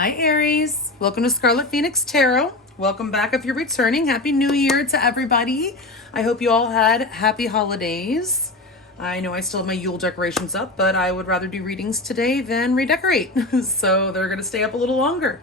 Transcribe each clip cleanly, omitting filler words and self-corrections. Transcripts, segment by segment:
Hi Aries, welcome to Scarlet Phoenix Tarot. Welcome back if you're returning. Happy New Year to everybody. I hope you all had happy holidays. I know I still have my Yule decorations up, but I would rather do readings today than redecorate. So they're going to stay up a little longer.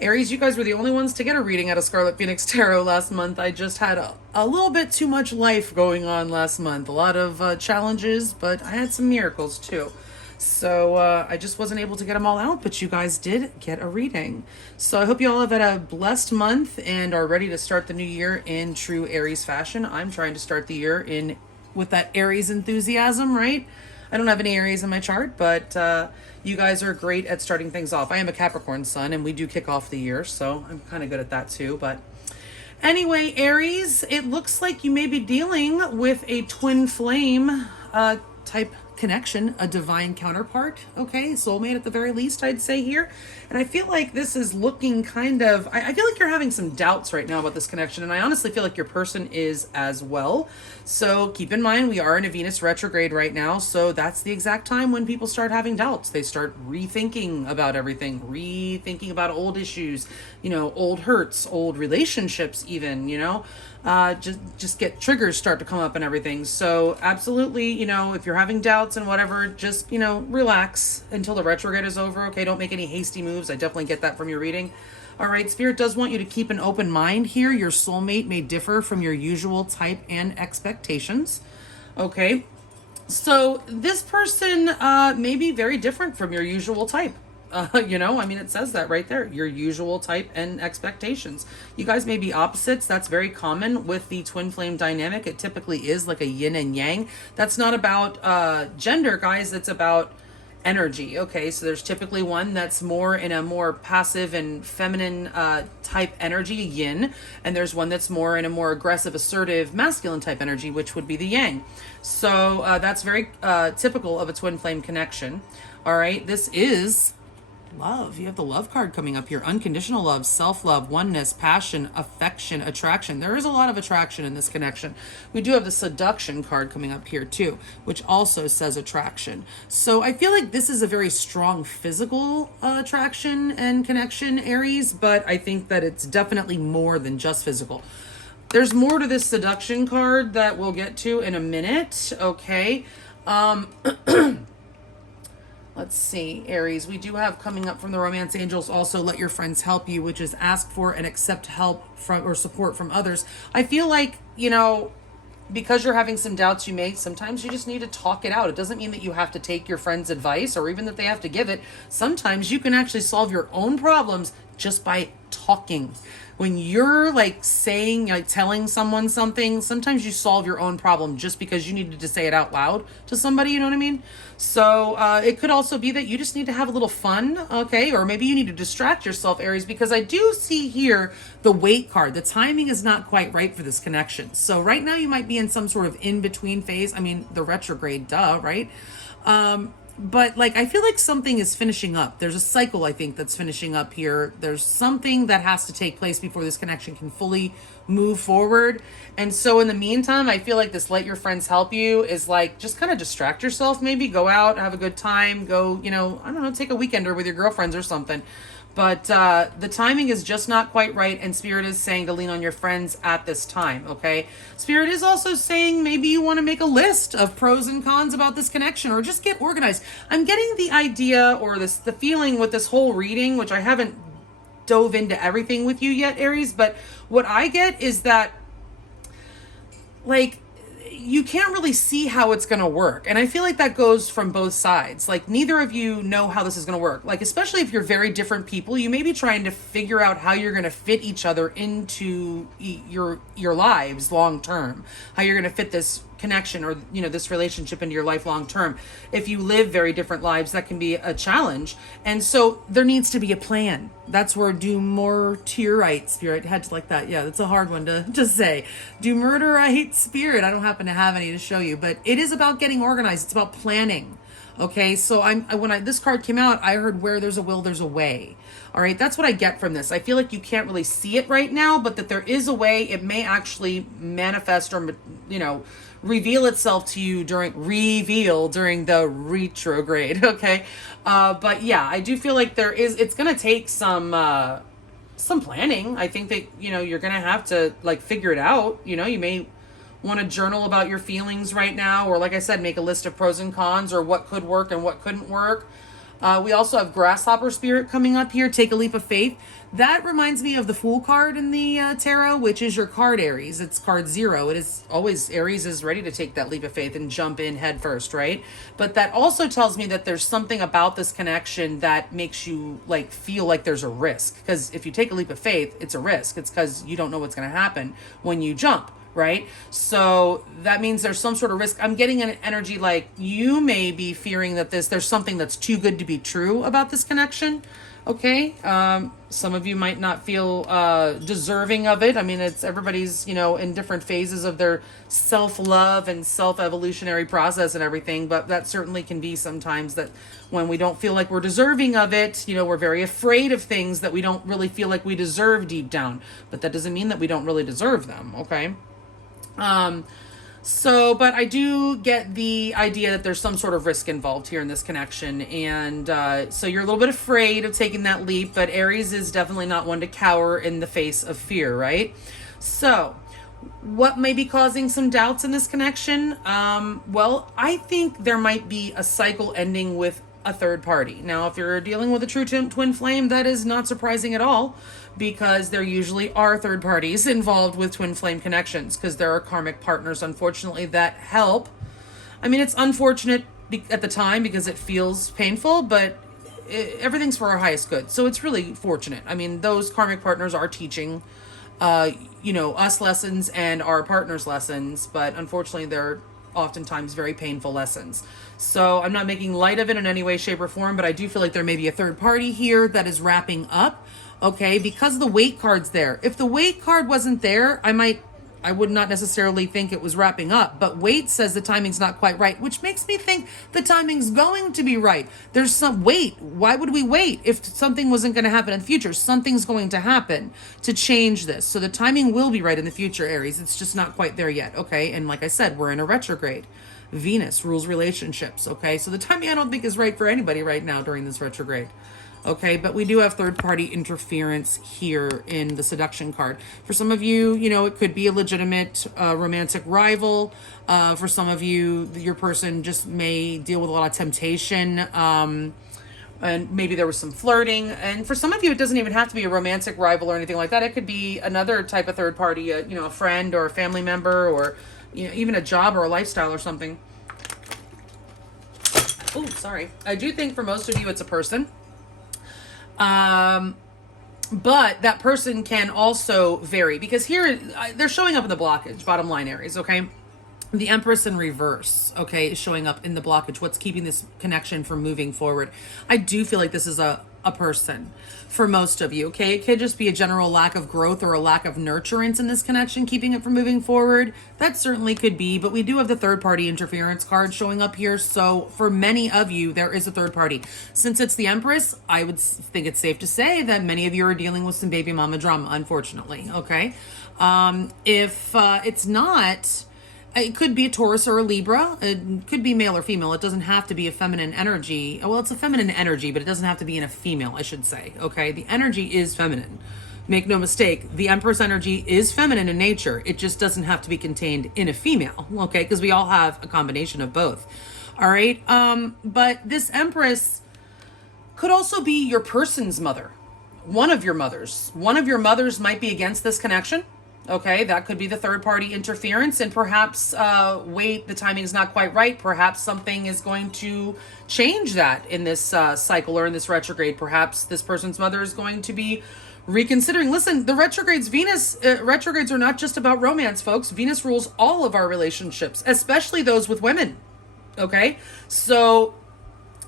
Aries, you guys were the only ones to get a reading out of Scarlet Phoenix Tarot last month. I just had a little bit too much life going on last month. A lot of challenges, but I had some miracles too. So I just wasn't able to get them all out, but you guys did get a reading. So I hope you all have had a blessed month and are ready to start the new year in true Aries fashion. I'm trying to start the year with that Aries enthusiasm, right? I don't have any Aries in my chart, but you guys are great at starting things off. I am a Capricorn sun, and we do kick off the year, so I'm kind of good at that too. But anyway, Aries, it looks like you may be dealing with a twin flame type connection, a divine counterpart, okay? Soulmate at the very least, I'd say here. And I feel like this is looking kind of, I feel like you're having some doubts right now about this connection, and I honestly feel like your person is as well. So keep in mind, we are in a Venus retrograde right now, so that's the exact time when people start having doubts. They start rethinking about everything, rethinking about old issues, old hurts, old relationships even, just get triggers start to come up and everything. So absolutely, if you're having doubts and whatever, just, relax until the retrograde is over. Okay, don't make any hasty moves. I definitely get that from your reading. All right, Spirit does want you to keep an open mind here. Your soulmate may differ from your usual type and expectations. Okay, so this person may be very different from your usual type. It says that right there, your usual type and expectations. You guys may be opposites. That's very common with the twin flame dynamic. It typically is like a yin and yang. That's not about gender, guys. It's about energy. Okay, so there's typically one that's more in a more passive and feminine type energy, yin, and there's one that's more in a more aggressive, assertive, masculine type energy, which would be the yang. So that's very typical of a twin flame connection. All right, this is love. You have the love card coming up here. Unconditional love, self-love, oneness, passion, affection, attraction. There is a lot of attraction in this connection. We do have the seduction card coming up here too, which also says attraction. So I feel like this is a very strong physical attraction and connection, Aries, but I think that it's definitely more than just physical. There's more to this seduction card that we'll get to in a minute, okay? Let's see, Aries, we do have coming up from the Romance Angels also let your friends help you, which is ask for and accept help from or support from others. I feel like, because you're having some doubts sometimes you just need to talk it out. It doesn't mean that you have to take your friend's advice or even that they have to give it. Sometimes you can actually solve your own problems just by talking. When you're telling someone something, sometimes you solve your own problem just because you needed to say it out loud to somebody, you know what I mean? So it could also be that you just need to have a little fun, okay? Or maybe you need to distract yourself, Aries, because I do see here the Waite card. The timing is not quite right for this connection. So right now you might be in some sort of in-between phase. I mean, the retrograde, duh, right? But I feel like something is finishing up. There's a cycle, I think, that's finishing up here. There's something that has to take place before this connection can fully move forward. And so in the meantime, I feel like this let your friends help you is just kind of distract yourself, maybe go out, have a good time, go, I don't know, take a weekender with your girlfriends or something. But the timing is just not quite right, and Spirit is saying to lean on your friends at this time, okay? Spirit is also saying maybe you want to make a list of pros and cons about this connection, or just get organized. I'm getting the idea or the feeling with this whole reading, which I haven't dove into everything with you yet, Aries, but what I get is that, you can't really see how it's going to work. And I feel like that goes from both sides. Neither of you know how this is going to work. Especially if you're very different people, you may be trying to figure out how you're going to fit each other into your lives long term, how you're going to fit this connection or, this relationship into your life long term. If you live very different lives, that can be a challenge. And so there needs to be a plan. That's where Dumurterite Spirit had to like that. Yeah, that's a hard one to say. Dumurterite Spirit. I don't happen to have any to show you, but it is about getting organized. It's about planning. Okay, so when this card came out, I heard where there's a will, there's a way. All right, that's what I get from this. I feel like you can't really see it right now, but that there is a way. It may actually manifest or, reveal itself to you during the retrograde. Okay. But yeah, I do feel like it's going to take some planning. I think that, you're going to have to like figure it out. You may want to journal about your feelings right now, or like I said, make a list of pros and cons, or what could work and what couldn't work. We also have Grasshopper Spirit coming up here. Take a leap of faith. That reminds me of the Fool card in the tarot, which is your card, Aries. It's card 0. It is always, Aries is ready to take that leap of faith and jump in head first, right? But that also tells me that there's something about this connection that makes you like feel like there's a risk. Because if you take a leap of faith, it's a risk. It's because you don't know what's going to happen when you jump. Right? So that means there's some sort of risk. I'm getting an energy like you may be fearing that there's something that's too good to be true about this connection. Okay. Some of you might not feel deserving of it. I mean, everybody's, in different phases of their self-love and self-evolutionary process and everything. But that certainly can be sometimes that when we don't feel like we're deserving of it, we're very afraid of things that we don't really feel like we deserve deep down. But that doesn't mean that we don't really deserve them. Okay. But I do get the idea that there's some sort of risk involved here in this connection. And, so you're a little bit afraid of taking that leap, but Aries is definitely not one to cower in the face of fear, right? So what may be causing some doubts in this connection? Well, I think there might be a cycle ending with a third party. Now, if you're dealing with a true twin flame, that is not surprising at all, because there usually are third parties involved with twin flame connections, because there are karmic partners, unfortunately, that help. I mean, it's unfortunate at the time because it feels painful, but everything's for our highest good. So it's really fortunate. I mean, those karmic partners are teaching, us lessons and our partners lessons, but unfortunately they're oftentimes very painful lessons. So I'm not making light of it in any way, shape, or form, but I do feel like there may be a third party here that is wrapping up, okay, because the Waite card's there. If the Waite card wasn't there, I would not necessarily think it was wrapping up, but Waite says the timing's not quite right, which makes me think the timing's going to be right. There's some wait. Why would we wait if something wasn't going to happen in the future? Something's going to happen to change this. So the timing will be right in the future, Aries. It's just not quite there yet, okay? And like I said, we're in a retrograde. Venus rules relationships, okay? So the timing I don't think is right for anybody right now during this retrograde. Okay, but we do have third-party interference here in the seduction card. For some of you, it could be a legitimate romantic rival. For some of you, your person just may deal with a lot of temptation. And maybe there was some flirting. And for some of you, it doesn't even have to be a romantic rival or anything like that. It could be another type of third party, a friend or a family member, or even a job or a lifestyle or something. Oh, sorry. I do think for most of you, it's a person. But that person can also vary, because here they're showing up in the blockage, bottom line, Aries. Okay. The Empress in reverse, okay, is showing up in the blockage. What's keeping this connection from moving forward? I do feel like this is a person for most of you, okay? It could just be a general lack of growth or a lack of nurturance in this connection, keeping it from moving forward. That certainly could be, but we do have the third party interference card showing up here. So for many of you, there is a third party. Since it's the Empress, I would think it's safe to say that many of you are dealing with some baby mama drama, unfortunately, okay? If it's not... It could be a Taurus or a Libra. It could be male or female. It doesn't have to be a feminine energy. Well, it's a feminine energy, but it doesn't have to be in a female, I should say. Okay, the energy is feminine. Make no mistake, the Empress energy is feminine in nature. It just doesn't have to be contained in a female, okay? Because we all have a combination of both. All right, but this Empress could also be your person's mother. One of your mothers. One of your mothers might be against this connection. Okay, that could be the third party interference, and perhaps, the timing is not quite right. Perhaps something is going to change that in this cycle or in this retrograde. Perhaps this person's mother is going to be reconsidering. Listen, the retrogrades, retrogrades are not just about romance, folks. Venus rules all of our relationships, especially those with women. Okay, so...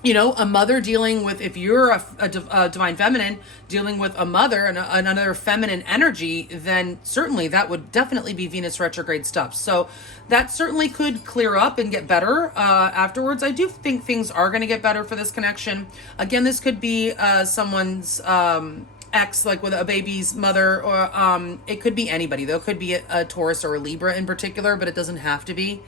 a mother dealing with, if you're a divine feminine dealing with a mother and another feminine energy, then certainly that would definitely be Venus retrograde stuff. So that certainly could clear up and get better afterwards. I do think things are going to get better for this connection. Again, this could be someone's ex, like with a baby's mother, or it could be anybody though. It could be a Taurus or a Libra in particular, but it doesn't have to be.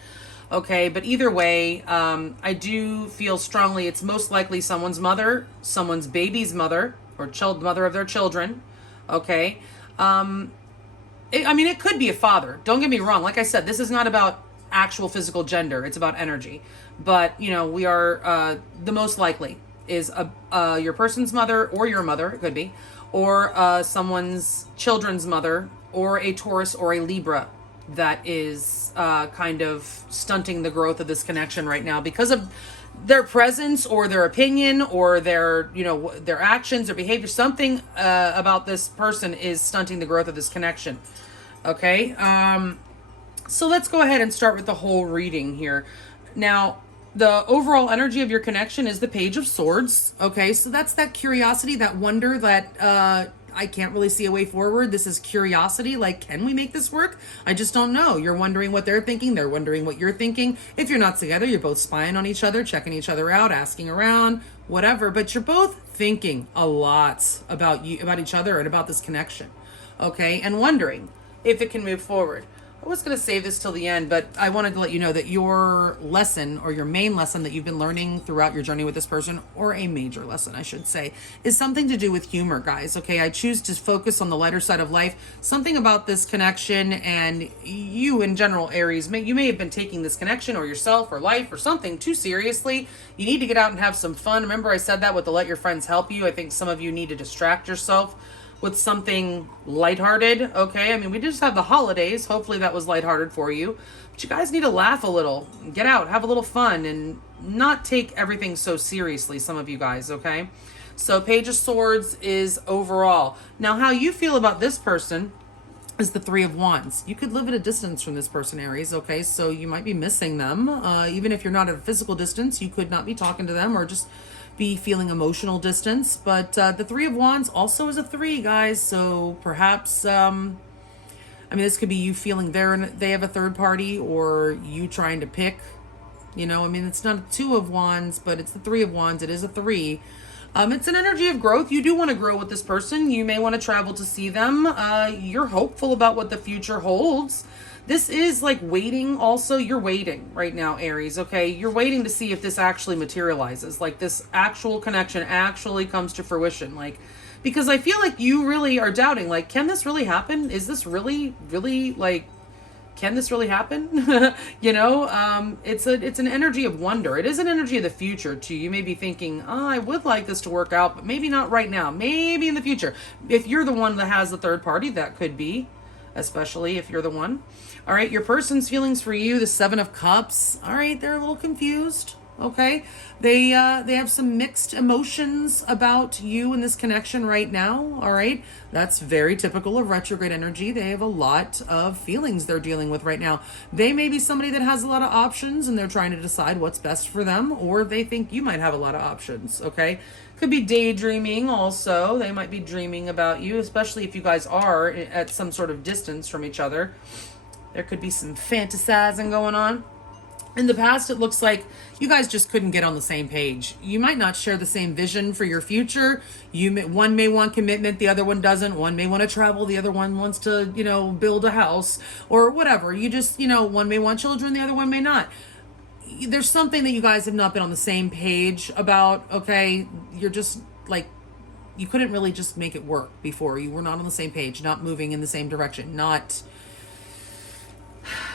Okay, but either way, I do feel strongly it's most likely someone's mother, someone's baby's mother, or mother of their children. Okay, I mean, it could be a father. Don't get me wrong. Like I said, this is not about actual physical gender. It's about energy. But, you know, we are, the most likely is your person's mother, or your mother, it could be, or someone's children's mother, or a Taurus or a Libra that is kind of stunting the growth of this connection right now because of their presence or their opinion or their, you know, their actions, their behavior. Something about this person is stunting the growth of this connection. Okay, so let's go ahead and start with the whole reading here. Now, the overall energy of your connection is the Page of Swords. Okay, so that's that curiosity, that wonder, that I can't really see a way forward. This is curiosity, like, can we make this work? I just don't know. You're wondering what they're thinking. They're wondering what you're thinking. If you're not together, you're both spying on each other, checking each other out, asking around, whatever. But you're both thinking a lot about each other, and about this connection. Okay, and wondering if it can move forward. I was going to save this till the end, but I wanted to let you know that your lesson, or your main lesson that you've been learning throughout your journey with this person, or a major lesson, I should say, is something to do with humor, guys. Okay, I choose to focus on the lighter side of life. Something about this connection, and you in general, Aries, you may have been taking this connection or yourself or life or something too seriously. You need to get out and have some fun. Remember I said that with the let your friends help you. I think some of you need to distract yourself with something lighthearted. Okay, I mean, we just have the holidays. Hopefully that was lighthearted for you. But you guys need to laugh a little, get out, have a little fun, and not take everything so seriously, some of you guys, okay? So Page of Swords is overall. Now, how you feel about this person is the Three of Wands. You could live at a distance from this person, Aries, okay? So you might be missing them. Even if you're not at a physical distance, you could not be talking to them, or just be feeling emotional distance. But the Three of Wands also is a 3, guys. So perhaps, I mean, this could be you feeling they have a third party, or you trying to pick, you know, I mean, it's not a 2 of Wands, but it's the 3 of Wands. It is a 3. It's an energy of growth. You do want to grow with this person. You may want to travel to see them. You're hopeful about what the future holds. This is like waiting also. You're waiting right now, Aries, okay? You're waiting to see if this actually materializes, like this actual connection actually comes to fruition, like, because I feel like you really are doubting, like, can this really happen? Is this really, like, can this really happen? You know, it's an energy of wonder. It is an energy of the future too. You may be thinking, oh, I would like this to work out, but maybe not right now, maybe in the future. If you're the one that has the third party, that could be, especially if you're the one. All right, your person's feelings for you, the 7 of Cups. All right, they're a little confused. Okay, they have some mixed emotions about you in this connection right now. All right, that's very typical of retrograde energy. They have a lot of feelings they're dealing with right now. They may be somebody that has a lot of options, and they're trying to decide what's best for them, or they think you might have a lot of options. Okay, could be daydreaming also. They might be dreaming about you, especially if you guys are at some sort of distance from each other. There could be some fantasizing going on. In the past, it looks like you guys just couldn't get on the same page. You might not share the same vision for your future. One may want commitment, the other one doesn't. One may want to travel, the other one wants to, you know, build a house or whatever. You just, you know, one may want children, the other one may not. There's something that you guys have not been on the same page about, okay? You're just like, you couldn't really just make it work before. You were not on the same page, not moving in the same direction,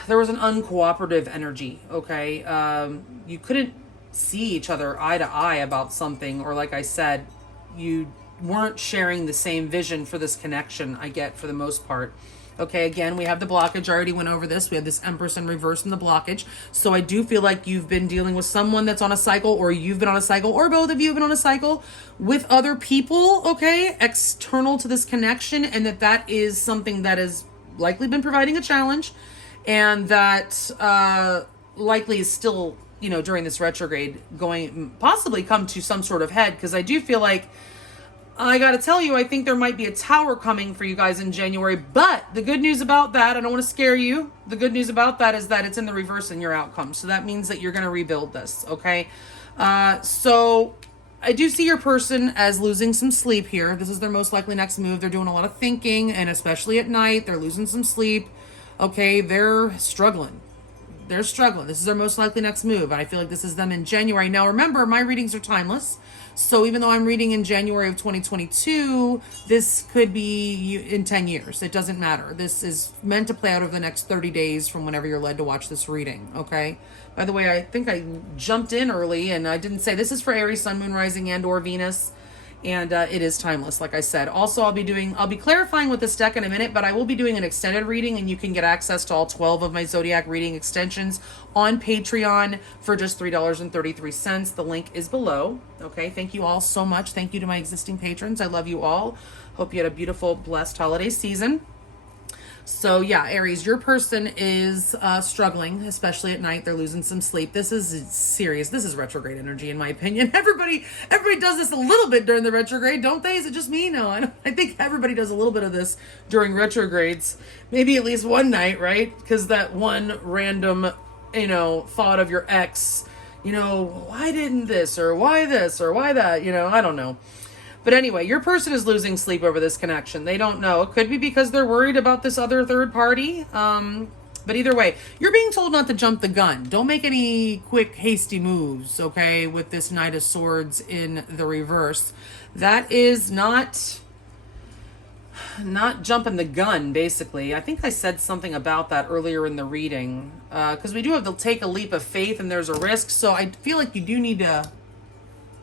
there was an uncooperative energy, okay? You couldn't see each other eye to eye about something, or like I said, you weren't sharing the same vision for this connection, I get, for the most part. Okay, again, we have the blockage. I already went over this. We have this Empress in reverse in the blockage. So I do feel like you've been dealing with someone that's on a cycle, or you've been on a cycle, or both of you have been on a cycle with other people, okay, external to this connection, and that is something that has likely been providing a challenge, and that likely is still, you know, during this retrograde going possibly come to some sort of head, because I do feel like, I gotta tell you, I think there might be a tower coming for you guys in January, but the good news about that, I don't want to scare you, the good news about that is that it's in the reverse in your outcome, so that means that you're going to rebuild this, okay? So I do see your person as losing some sleep here. This is their most likely next move. They're doing a lot of thinking, and especially at night, they're losing some sleep. Okay, they're struggling. They're struggling. This is their most likely next move. I feel like this is them in January. Now, remember, my readings are timeless. So even though I'm reading in January of 2022, this could be in 10 years. It doesn't matter. This is meant to play out over the next 30 days from whenever you're led to watch this reading, okay? By the way, I think I jumped in early and I didn't say this is for Aries, Sun, Moon, Rising, and or Venus. And it is timeless, like I said. Also, I'll be clarifying with this deck in a minute, but I will be doing an extended reading, and you can get access to all 12 of my Zodiac reading extensions on Patreon for just $3.33. The link is below. Okay, thank you all so much. Thank you to my existing patrons. I love you all. Hope you had a beautiful, blessed holiday season. So yeah, Aries, your person is struggling, especially at night. They're losing some sleep. This is serious. This is retrograde energy, in my opinion. Everybody does this a little bit during the retrograde, don't they? Is it just me? No, I think everybody does a little bit of this during retrogrades. Maybe at least one night, right? Because that one random, thought of your ex, why didn't this, or why this, or why that, I don't know. But anyway, your person is losing sleep over this connection. They don't know. It could be because they're worried about this other third party. But either way, you're being told not to jump the gun. Don't make any quick, hasty moves, okay, with this Knight of Swords in the reverse. That is not jumping the gun, basically. I think I said something about that earlier in the reading. Because we do have to take a leap of faith and there's a risk. So I feel like you do need to...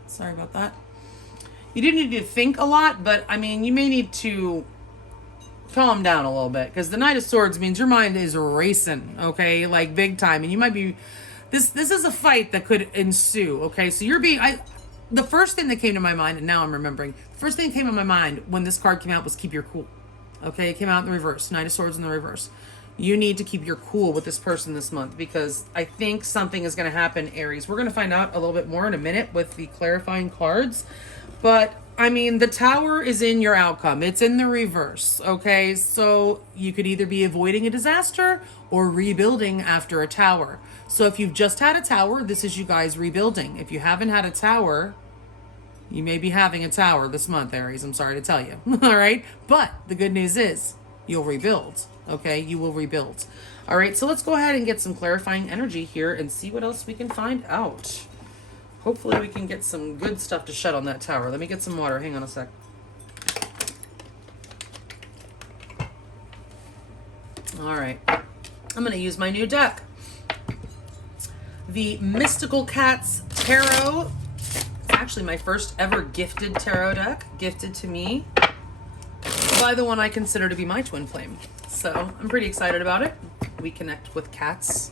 Sorry about that. You do need to think a lot, but I mean, you may need to calm down a little bit because the Knight of Swords means your mind is racing, okay, like big time, and you might be. This is a fight that could ensue, okay. So you're being. The first thing that came to my mind, and now I'm remembering. The first thing that came to my mind when this card came out was keep your cool. Okay, it came out in the reverse. Knight of Swords in the reverse. You need to keep your cool with this person this month because I think something is going to happen, Aries. We're going to find out a little bit more in a minute with the clarifying cards. But, I mean, the Tower is in your outcome. It's in the reverse, okay? So you could either be avoiding a disaster or rebuilding after a Tower. So if you've just had a Tower, this is you guys rebuilding. If you haven't had a Tower, you may be having a Tower this month, Aries. I'm sorry to tell you, all right? But the good news is you'll rebuild, okay? You will rebuild. All right, so let's go ahead and get some clarifying energy here and see what else we can find out. Hopefully we can get some good stuff to shed on that Tower. Let me get some water. Hang on a sec. All right. I'm going to use my new deck. The Mystical Cats Tarot. It's actually my first ever gifted tarot deck. Gifted to me by the one I consider to be my twin flame. So I'm pretty excited about it. We connect with cats.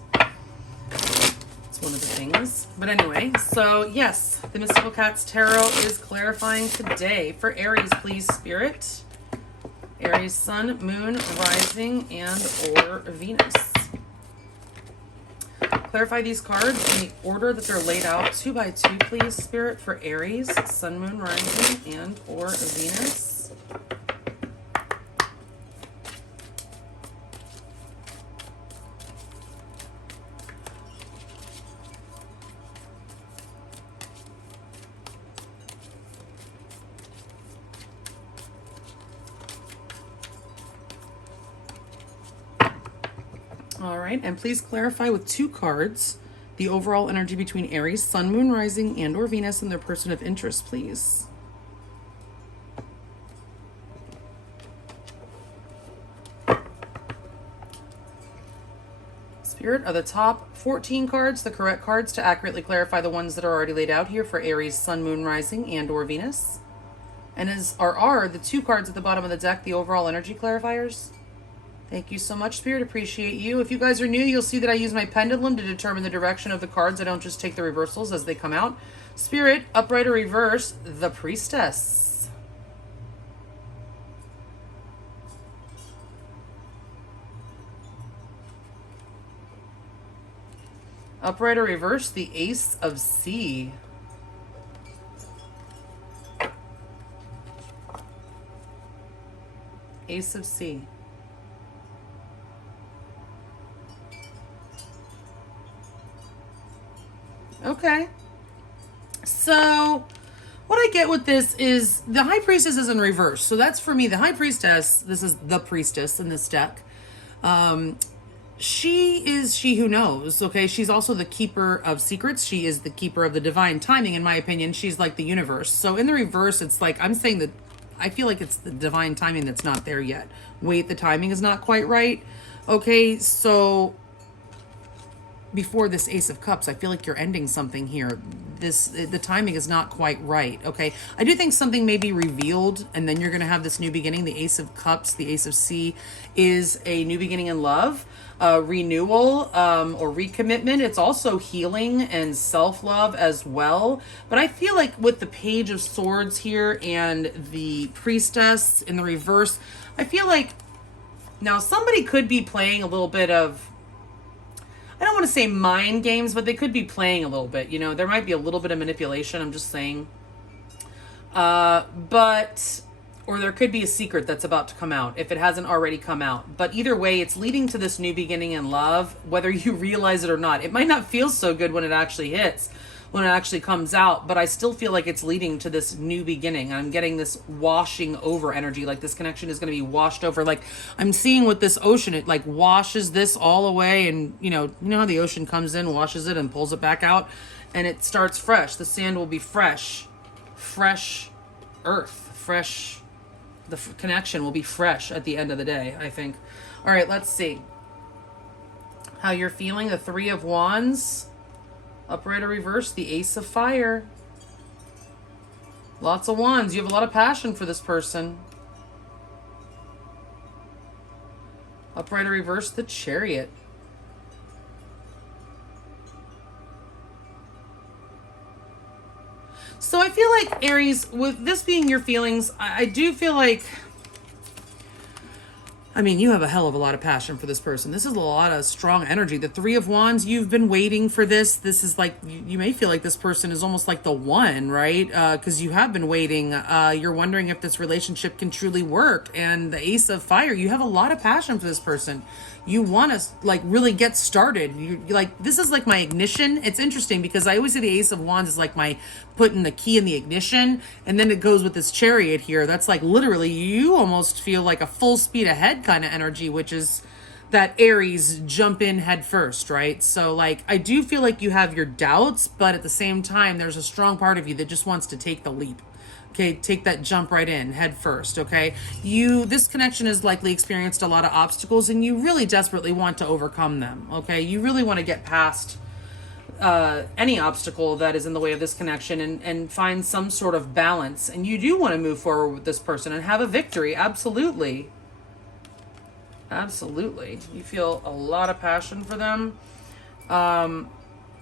One of the things. But anyway, so yes, the Mystical Cats Tarot is clarifying today for Aries, please, Spirit. Aries, Sun, Moon, Rising, and or Venus. Clarify these cards in the order that they're laid out, 2 by 2, please, Spirit, for Aries, Sun, Moon, Rising, and or Venus. All right, and please clarify with 2 cards the overall energy between Aries, Sun, Moon, Rising, and or Venus and their person of interest, please. Spirit, are the top 14 cards the correct cards to accurately clarify the ones that are already laid out here for Aries, Sun, Moon, Rising, and or Venus? And are the 2 cards at the bottom of the deck the overall energy clarifiers? Thank you so much, Spirit. Appreciate you. If you guys are new, you'll see that I use my pendulum to determine the direction of the cards. I don't just take the reversals as they come out. Spirit, upright or reverse, the Priestess. Upright or reverse, the Ace of Sea. Ace of Sea. Okay. So what I get with this is the High Priestess is in reverse. So that's for me, the High Priestess. This is the Priestess in this deck. She is she who knows, okay? She's also the keeper of secrets. She is the keeper of the divine timing, in my opinion. She's like the universe. So in the reverse, it's like, I'm saying that I feel like it's the divine timing that's not there yet. Wait, the timing is not quite right. Okay, so before this Ace of Cups, I feel like you're ending something here. The timing is not quite right, okay? I do think something may be revealed, and then you're going to have this new beginning. The Ace of Cups, the Ace of C, is a new beginning in love, renewal, or recommitment. It's also healing and self-love as well. But I feel like with the Page of Swords here and the Priestess in the reverse, I feel like now somebody could be playing a little bit of, I don't want to say mind games, but they could be playing a little bit. You know, there might be a little bit of manipulation, I'm just saying. Or there could be a secret that's about to come out if it hasn't already come out. But either way, it's leading to this new beginning in love, whether you realize it or not. It might not feel so good when it actually hits, when it actually comes out, but I still feel like it's leading to this new beginning. I'm getting this washing over energy, like this connection is going to be washed over. Like I'm seeing with this ocean, it like washes this all away, and you know how the ocean comes in, washes it and pulls it back out, and it starts fresh. The sand will be fresh earth, fresh. The connection will be fresh at the end of the day, I think. All right, let's see how you're feeling. The Three of Wands. Upright or reverse, the Ace of Fire. Lots of wands. You have a lot of passion for this person. Upright or reverse, the Chariot. So I feel like, Aries, with this being your feelings, I do feel like, I mean, you have a hell of a lot of passion for this person. This is a lot of strong energy. The Three of Wands, you've been waiting for this. This is like, you may feel like this person is almost like the one, right? Because you have been waiting. You're wondering if this relationship can truly work. And the Ace of Fire, you have a lot of passion for this person. You want to like really get started. You like, this is like my ignition. It's interesting because I always say the Ace of Wands is like my putting the key in the ignition, and then it goes with this Chariot here. That's like literally you almost feel like a full speed ahead kind of energy, which is that Aries jump in head first, right? So like I do feel like you have your doubts, but at the same time there's a strong part of you that just wants to take the leap. Okay, take that jump right in, head first, okay? This connection has likely experienced a lot of obstacles, and you really desperately want to overcome them, okay? You really want to get past any obstacle that is in the way of this connection and find some sort of balance. And you do want to move forward with this person and have a victory, absolutely. Absolutely. You feel a lot of passion for them.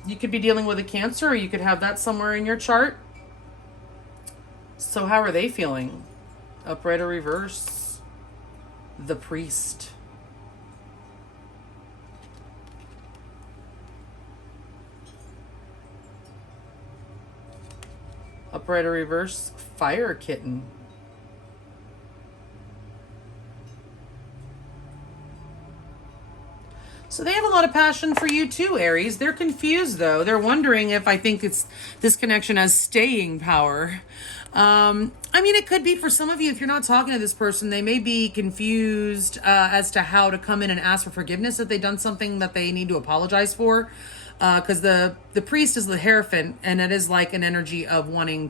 You could be dealing with a Cancer, or you could have that somewhere in your chart. So how are they feeling? Upright or reverse? The Priest. Upright or reverse? Fire Kitten. So they have a lot of passion for you too, Aries. They're confused though. They're wondering if I think it's this connection has staying power. I mean, it could be for some of you, if you're not talking to this person, they may be confused as to how to come in and ask for forgiveness if they've done something that they need to apologize for. Because the Priest is the Hierophant, and it is like an energy of wanting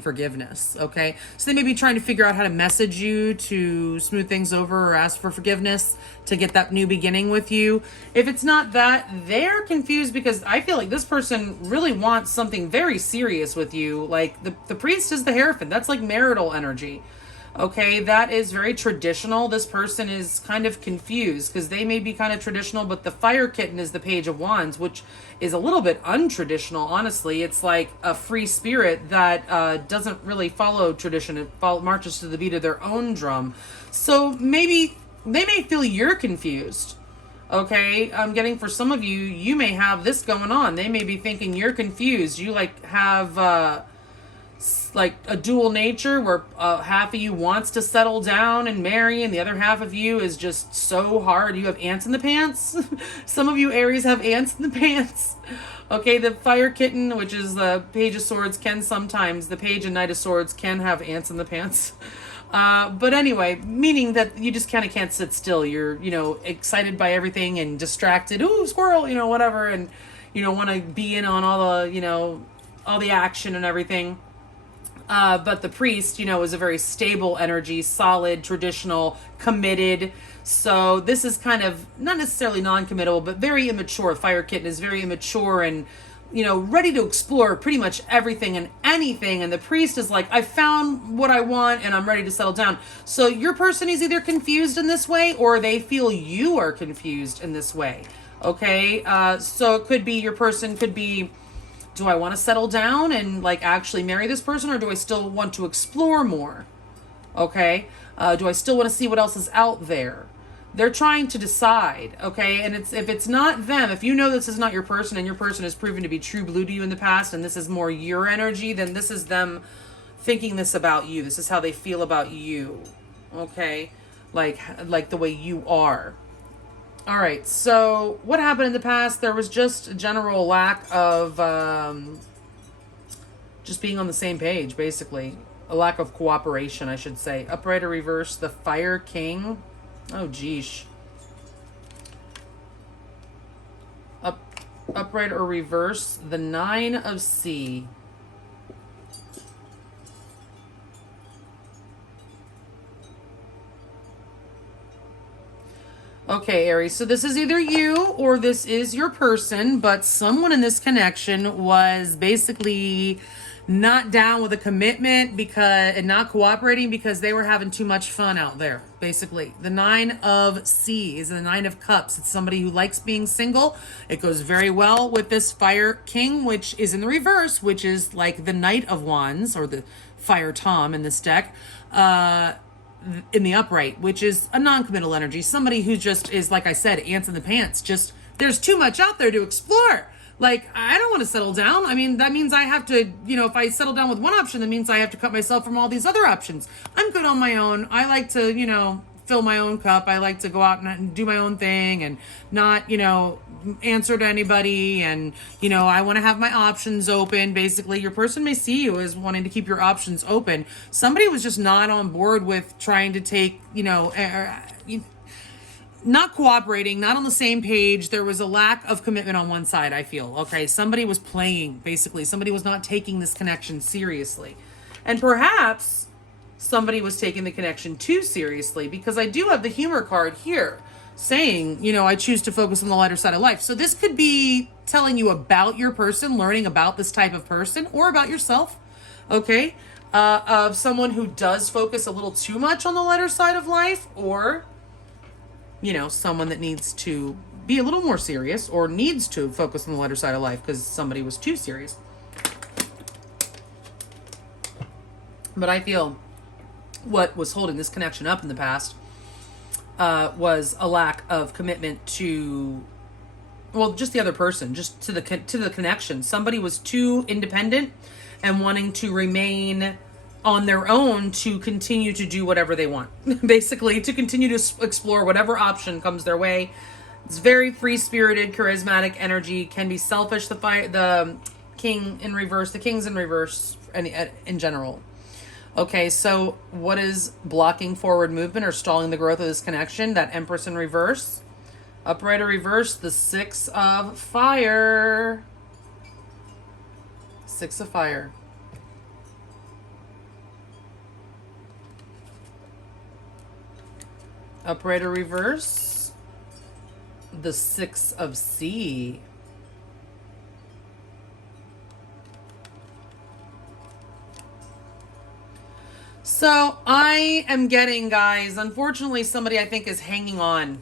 forgiveness, okay? So they may be trying to figure out how to message you to smooth things over or ask for forgiveness to get that new beginning with you. If it's not that, they're confused because I feel like this person really wants something very serious with you. Like the Priest is the Hierophant. That's like marital energy. Okay, that is very traditional. This person is kind of confused because they may be kind of traditional, but the Fire Kitten is the Page of Wands, which is a little bit untraditional, honestly. It's like a free spirit that doesn't really follow tradition. It marches to the beat of their own drum. So maybe they may feel you're confused. Okay, I'm getting for some of you, you may have this going on. They may be thinking you're confused. You like have like a dual nature where half of you wants to settle down and marry and the other half of you is just so hard. You have ants in the pants. Some of you Aries have ants in the pants. Okay, the fire kitten, which is the page of swords, can sometimes, the page and knight of swords can have ants in the pants. But anyway, meaning that you just kind of can't sit still. You're, excited by everything and distracted. Ooh, squirrel, whatever. And, want to be in on all the, all the action and everything. But the priest, is a very stable energy, solid, traditional, committed. So this is kind of not necessarily non-committal, but very immature. Fire kitten is very immature and, ready to explore pretty much everything and anything. And the priest is like, I found what I want and I'm ready to settle down. So your person is either confused in this way or they feel you are confused in this way. Okay. So it could be your person could be, do I want to settle down and like actually marry this person, or do I still want to explore more? Okay. Do I still want to see what else is out there? They're trying to decide. Okay. And if it's not them, if you know this is not your person and your person has proven to be true blue to you in the past, and this is more your energy, then this is them thinking this about you. This is how they feel about you. Okay. Like the way you are. All right, so what happened in the past? There was just a general lack of just being on the same page, basically. A lack of cooperation, I should say. Upright or reverse, the Fire King. Oh, geesh. Upright or reverse, the Nine of Sea. Okay, Aries, so this is either you or this is your person, but someone in this connection was basically not down with a commitment and not cooperating because they were having too much fun out there, basically. The Nine of Seas, the Nine of Cups. It's somebody who likes being single. It goes very well with this Fire King, which is in the reverse, which is like the Knight of Wands, or the Fire Tom in this deck. In the upright, which is a non-committal energy. Somebody who just is, like I said, ants in the pants. Just, there's too much out there to explore. Like, I don't want to settle down. I mean, that means I have to, if I settle down with one option, that means I have to cut myself from all these other options. I'm good on my own. I like to, fill my own cup. I like to go out and do my own thing and not, answer to anybody. And, I want to have my options open. Basically, your person may see you as wanting to keep your options open. Somebody was just not on board with trying to take, not cooperating, not on the same page. There was a lack of commitment on one side, I feel. Okay, somebody was playing, basically. Somebody was not taking this connection seriously. And perhaps somebody was taking the connection too seriously, because I do have the humor card here saying, I choose to focus on the lighter side of life. So this could be telling you about your person, learning about this type of person, or about yourself, okay? Of someone who does focus a little too much on the lighter side of life, or, someone that needs to be a little more serious or needs to focus on the lighter side of life because somebody was too serious. But I feel what was holding this connection up in the past was a lack of commitment to, just the other person, just to the connection. Somebody was too independent and wanting to remain on their own to continue to do whatever they want, basically, to continue to explore whatever option comes their way. It's very free-spirited, charismatic energy, can be selfish. The king in reverse, the king's in reverse in general. Okay, so what is blocking forward movement or stalling the growth of this connection? That Empress in reverse. Upright or reverse, the Six of Fire. Six of Fire. Upright or reverse, the Six of Sea. So I am getting, guys, unfortunately, somebody I think is hanging on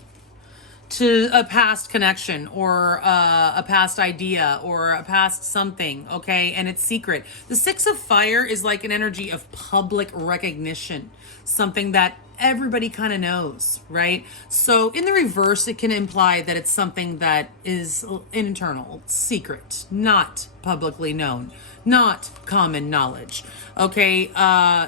to a past connection or a past idea or a past something, okay? And it's secret. The Six of Fire is like an energy of public recognition, something that everybody kind of knows, right? So in the reverse, it can imply that it's something that is internal, secret, not publicly known, not common knowledge. Okay,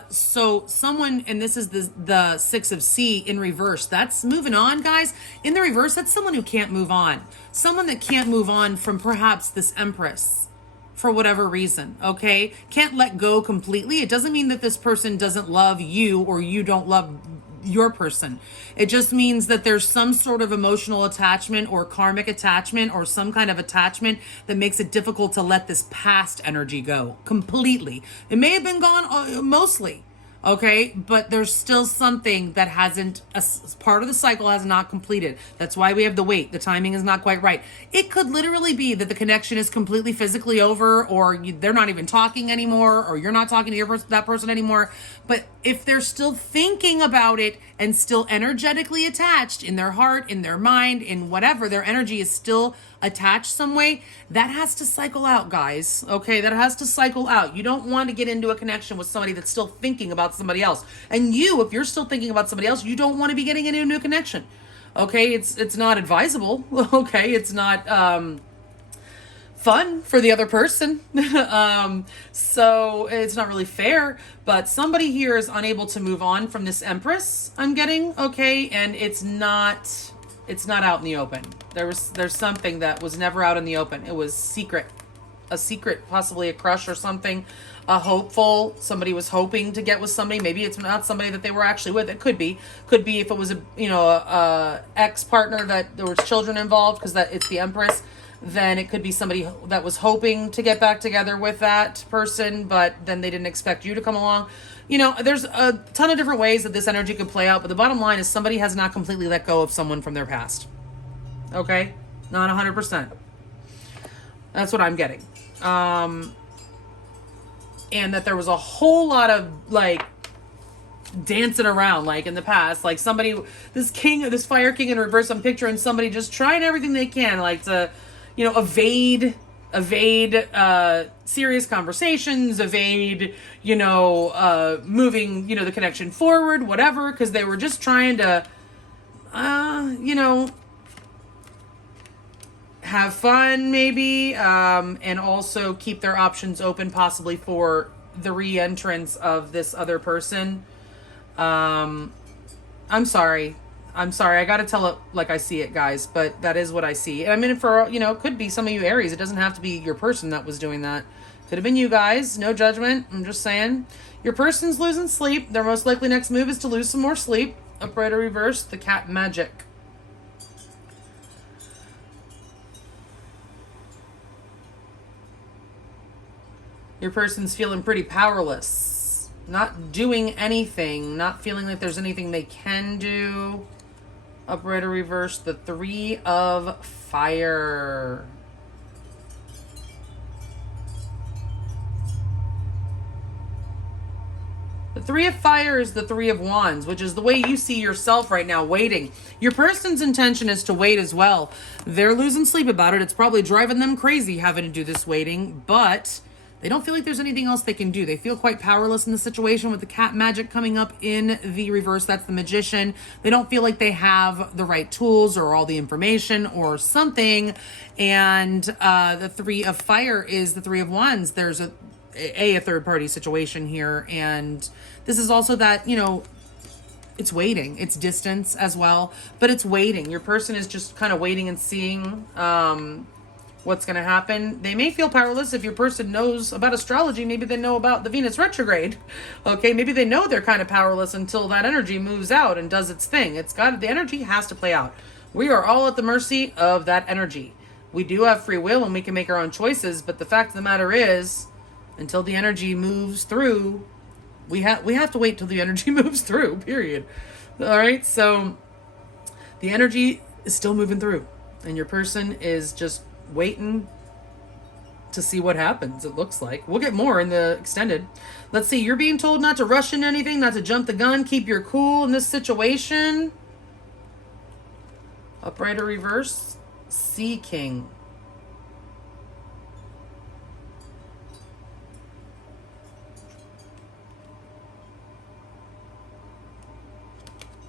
so someone, and this is the Six of C in reverse, that's moving on, guys. In the reverse, that's someone who can't move on. Someone that can't move on from perhaps this Empress for whatever reason, okay? Can't let go completely. It doesn't mean that this person doesn't love you or you don't love your person. It just means that there's some sort of emotional attachment or karmic attachment or some kind of attachment that makes it difficult to let this past energy go completely. It may have been gone mostly, okay, but there's still something that hasn't, a part of the cycle has not completed. That's why we have the wait. The timing is not quite right. It could literally be that the connection is completely physically over, or they're not even talking anymore, or you're not talking to that person anymore. But if they're still thinking about it and still energetically attached in their heart, in their mind, in whatever, their energy is still attached some way, that has to cycle out, guys. Okay, that has to cycle out. You don't want to get into a connection with somebody that's still thinking about somebody else. And you, if you're still thinking about somebody else, you don't want to be getting into a new connection. Okay, it's not advisable. Okay, it's not fun for the other person. So it's not really fair, but somebody here is unable to move on from this Empress I'm getting, okay, and it's not out in the open. There's something that was never out in the open. It was secret. A secret, possibly a crush or something, a hopeful, somebody was hoping to get with somebody. Maybe it's not somebody that they were actually with. It could be if it was a ex-partner that there was children involved, because that it's the Empress, then it could be somebody that was hoping to get back together with that person, but then they didn't expect you to come along. There's a ton of different ways that this energy could play out, but the bottom line is somebody has not completely let go of someone from their past. Okay? Not 100%. That's what I'm getting. And that there was a whole lot of, like, dancing around, like, in the past. Like, somebody, this Fire King in reverse, I'm picturing somebody just trying everything they can, like, to, evade serious conversations, evade, moving, the connection forward, whatever, because they were just trying to, have fun, maybe, and also keep their options open, possibly for the re-entrance of this other person. I'm sorry. I gotta tell it like I see it, guys, but that is what I see. And I mean, for, it could be some of you Aries. It doesn't have to be your person that was doing that. Could have been you guys. No judgment. I'm just saying. Your person's losing sleep. Their most likely next move is to lose some more sleep. Upright or reverse, the cat magic. Your person's feeling pretty powerless. Not doing anything. Not feeling like there's anything they can do. Upright or reverse, the Three of Fire. The Three of Fire is the Three of Wands, which is the way you see yourself right now, waiting. Your person's intention is to wait as well. They're losing sleep about it. It's probably driving them crazy having to do this waiting, but they don't feel like there's anything else they can do. They feel quite powerless in the situation with the cat magic coming up in the reverse. That's the Magician. They don't feel like they have the right tools or all the information or something. And the Three of Fire is the Three of Wands. There's a third party situation here. And this is also that, it's waiting. It's distance as well, but it's waiting. Your person is just kind of waiting and seeing what's going to happen. They may feel powerless. If your person knows about astrology, maybe they know about the Venus retrograde. Okay, maybe they know they're kind of powerless until that energy moves out and does its thing. The energy has to play out. We are all at the mercy of that energy. We do have free will and we can make our own choices, but the fact of the matter is, until the energy moves through, we have to wait till the energy moves through, period. All right, so the energy is still moving through, and your person is just waiting to see what happens, it looks like. We'll get more in the extended. Let's see, you're being told not to rush into anything, not to jump the gun, keep your cool in this situation. Upright or reverse, Sea King.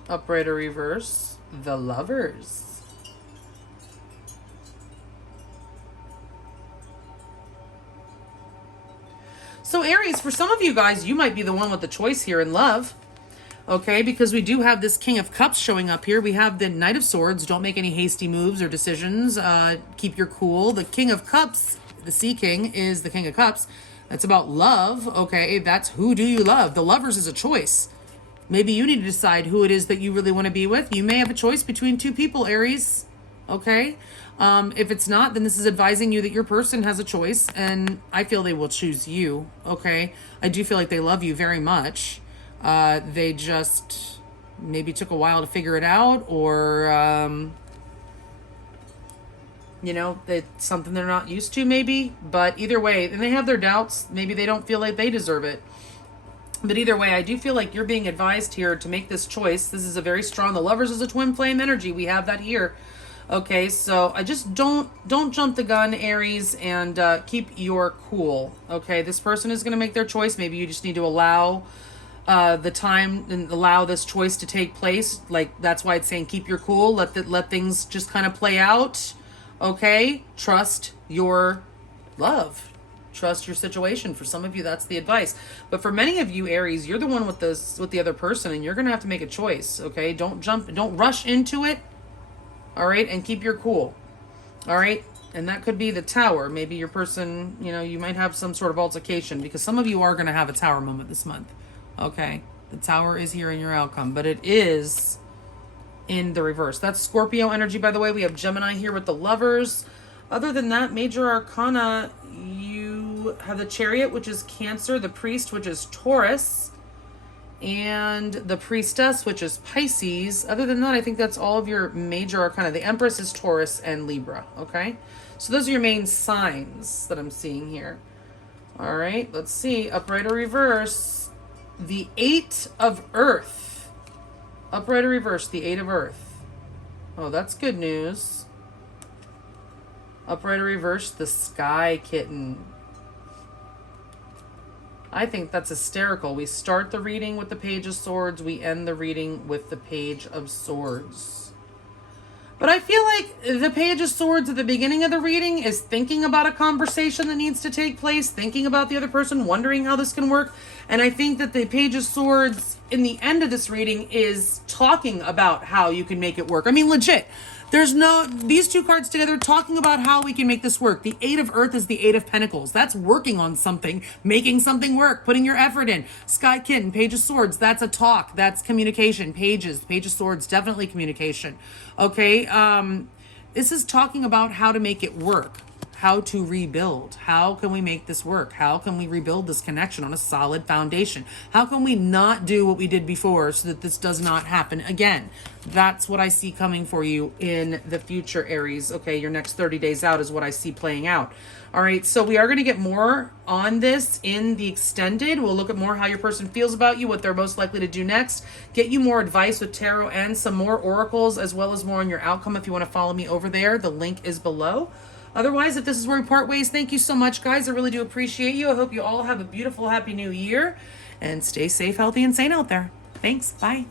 Upright or reverse, the Lovers. So Aries, for some of you guys, you might be the one with the choice here in love. Okay, because we do have this King of Cups showing up here. We have the Knight of Swords. Don't make any hasty moves or decisions. Keep your cool. The King of Cups, the Sea King, is the King of Cups. That's about love. Okay, that's who do you love. The Lovers is a choice. Maybe you need to decide who it is that you really want to be with. You may have a choice between two people, Aries. Okay, if it's not, then this is advising you that your person has a choice, and I feel they will choose you. Okay, I do feel like they love you very much. They just maybe took a while to figure it out, or you know, it's something they're not used to maybe. But either way, and they have their doubts. Maybe they don't feel like they deserve it. But either way, I do feel like you're being advised here to make this choice. This is a very strong, the Lovers is a twin flame energy. We have that here. Okay, so I just don't jump the gun, Aries, and keep your cool. Okay, this person is going to make their choice. Maybe you just need to allow the time and allow this choice to take place. Like, that's why it's saying keep your cool. Let things just kind of play out. Okay, trust your love. Trust your situation. For some of you, that's the advice. But for many of you, Aries, you're the one with the other person, and you're going to have to make a choice. Okay, don't rush into it. All right, and keep your cool. All right, and that could be the Tower. Maybe your person, you know, you might have some sort of altercation, because some of you are going to have a Tower moment this month. Okay, the Tower is here in your outcome, but it is in the reverse. That's Scorpio energy, by the way. We have Gemini here with the Lovers. Other than that, major arcana, you have the Chariot, which is Cancer, the Priest, which is Taurus, and the Priestess, which is Pisces. Other than that, I think that's all of your major arcana. The Empress is Taurus and Libra, okay? So those are your main signs that I'm seeing here. All right, let's see. Upright or reverse. The Eight of Earth. Upright or reverse, the Eight of Earth. Oh, that's good news. Upright or reverse, the Sky Kitten. I think that's hysterical. We start the reading with the Page of Swords. We end the reading with the Page of Swords. But I feel like the Page of Swords at the beginning of the reading is thinking about a conversation that needs to take place, thinking about the other person, wondering how this can work. And I think that the Page of Swords in the end of this reading is talking about how you can make it work. I mean, legit. These two cards together talking about how we can make this work. The Eight of Earth is the Eight of Pentacles. That's working on something, making something work, putting your effort in. Sky Kitten, Page of Swords, that's a talk. That's communication. Page of Swords, definitely communication. Okay, this is talking about how to make it work. How to rebuild. How can we make this work? How can we rebuild this connection on a solid foundation? How can we not do what we did before so that this does not happen again? That's what I see coming for you in the future, Aries. Okay, your next 30 days out is what I see playing out. All right, so we are going to get more on this in the extended. We'll look at more how your person feels about you, what they're most likely to do next, get you more advice with tarot and some more oracles, as well as more on your outcome. If you want to follow me over there, the link is below. Otherwise, if this is where we part ways, thank you so much, guys. I really do appreciate you. I hope you all have a beautiful, happy new year, and stay safe, healthy, and sane out there. Thanks. Bye.